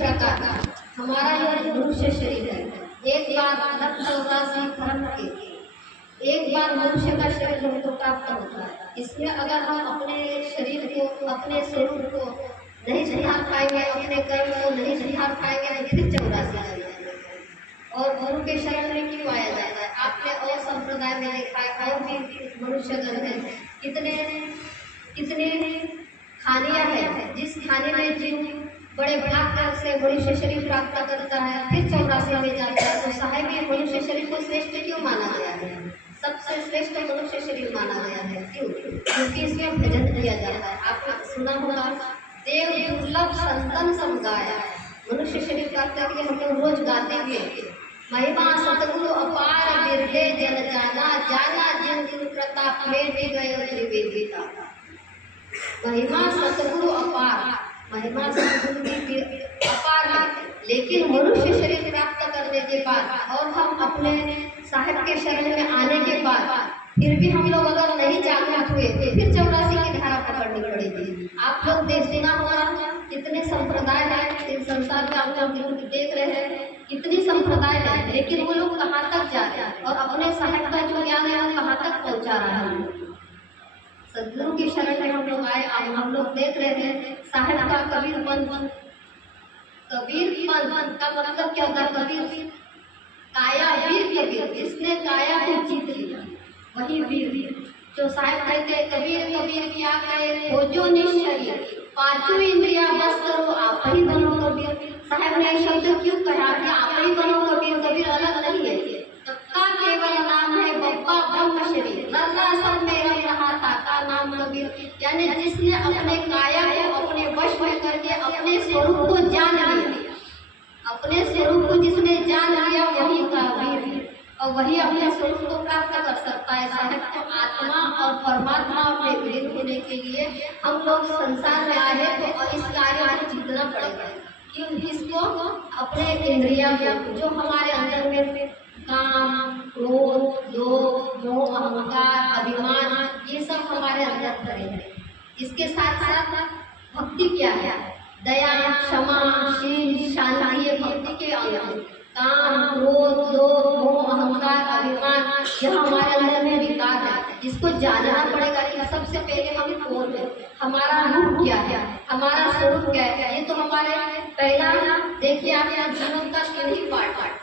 प्रकार हमारा यह मनुष्य शरीर है। एक बार 84 धर्म के एक बार मनुष्य का शरीर हमको प्राप्त होता है। इसमें अगर हम अपने शरीर को, अपने स्वरूप को नहीं सुधार पाएंगे, अपने कर्म को नहीं सुधार पाएंगे तो फिर 84 आ जाएंगे। और गुरु के शरण में क्यों आया जाता है? आपने और संप्रदाय में देखा है, और भी मनुष्यगण है, कितने कितने खानियां हैं, जिस खाने में जीव बड़े भाग से मनुष्य शरीर प्राप्त करता है, फिर 84 में जाता है। तो साहेब ये मनुष्य शरीर को श्रेष्ठ क्यों माना गया है? सबसे श्रेष्ठ मनुष्य शरीर माना गया है। क्यों? क्योंकि इसमें भजन किया जाता है। आपने सुना होगा, देव दुर्लभ संतन सब गाया। मनुष्य शरीर प्राप्त करके हम लोग रोज गाते भी हैं, महिमा सतगुरु अपार बिरले जन जाना, जाना जिन गुरु प्रताप में भी गए त्रिवेदी का। महिमा सतगुरु अपार, महिमा सतगुरु की अपार है। लेकिन मनुष्य शरीर प्राप्त करने के बाद और हम अपने साहिब के शरण में आने के बाद फिर भी हम लोग अगर नहीं जागरूक हुए तो फिर 84 की धारा पकड़नी पड़ेगी। आप लोग देखना होगा कितने संप्रदाय हैं इस संसार में, आप लोग देख रहे हैं कितनी संप्रदाय है, लेकिन वो लोग कहाँ तक जा रहे हैं और अपने साहिब का जो ज्ञान है वो कहाँ तक पहुँचा रहा है। सदगुरु की शरण में हम लोग आए, अब हम लोग देख रहे हैं साहिब का कबीर पंथ। कबीर पंथ का मतलब क्या होता है? कबीर काया वीर कबीर, जिसने काया को जीत लिया वही वीर। जो साहिब कहते कबीर कबीर क्या कहे खोजो निश्चय, पांचों इंद्रिया बस करो आप ही बनो कबीर। साहिब ने शब्द क्यों कहा कि आप ही बनो कबीर? कबीर अलग नहीं है, सबका केवल नाम है बप्पा ब्रह्म शरीर, लल्ला सब में रह रहा था का नाम कबीर। यानी जिसने अपने काया को अपने वश में करके अपने स्वरूप को जान लिया, अपने स्वरूप को जिसने जान लिया वही कबीर है और वही अपने स्वरूप को प्राप्त कर सकता है। साहिब को आत्मा और परमात्मा में विलीन होने के लिए हम लोग संसार में आए तो इस कार्य को जीतना पड़ेगा। क्यों? इसको अपने इंद्रिया को, जो हमारे अंदर में काम, क्रोध, लोभ, मोह, अहंकार, अभिमान, ये सब हमारे अंदर भरे हैं। इसके साथ साथ भक्ति क्या है? दया, क्षमा, शील, शांति, ये भक्ति के अंग हैं। काम, क्रोध, लोभ, मोह, अहंकार, अभिमान, यह हमारे अंदर में विकार है। इसको जानना पड़ेगा कि सबसे पहले हम कौन है, हमारा रूप क्या है, हमारा स्वरूप क्या है। ये तो हमारे पहला देखिए आपका जीवन का तीन ही पार्ट